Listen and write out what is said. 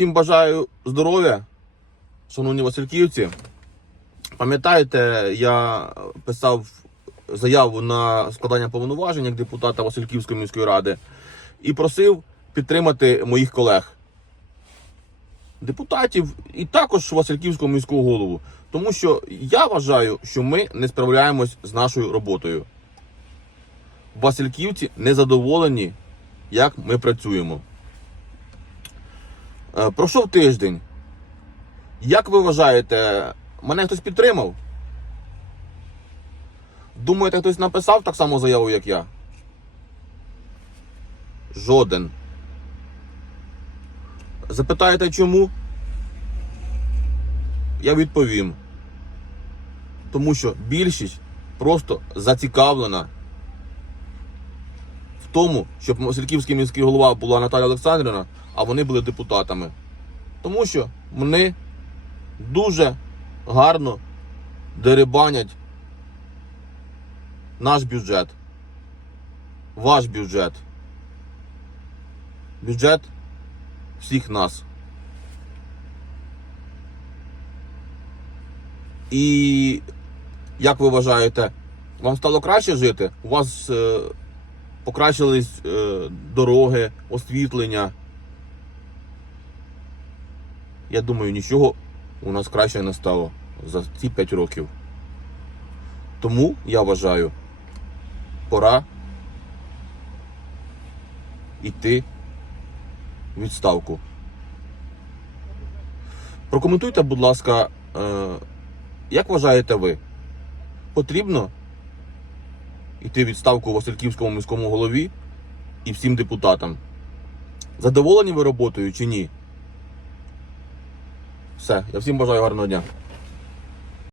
всім бажаю здоров'я, шановні Васильківці. Пам'ятаєте, я писав заяву на складання повноважень як депутата Васильківської міської ради і просив підтримати моїх колег, депутатів і також Васильківського міського голову. Тому що я вважаю, що ми не справляємось з нашою роботою. Васильківці незадоволені, як ми працюємо. Е, Пройшов тиждень. Як ви вважаєте, мене хтось підтримав? Думаєте, хтось написав так само заяву, як я? Жоден. Запитаєте чому? Я відповім. Тому що більшість просто зацікавлена тому, щоб Васильківський міський голова була Наталя Олександрівна, а вони були депутатами. Тому що вони дуже гарно дерибанять наш бюджет, ваш бюджет, бюджет всіх нас. І як ви вважаєте, вам стало краще жити? У вас е, покращились е, дороги, освітлення. Я думаю, нічого у нас краще не стало за ці 5 років. Тому я вважаю, пора йти в відставку. Прокоментуйте, будь ласка, е, як вважаєте ви, потрібно йти відставку Васильківському міському голові і всім депутатам? Задоволені ви роботою чи ні? Все, я всім бажаю гарного дня.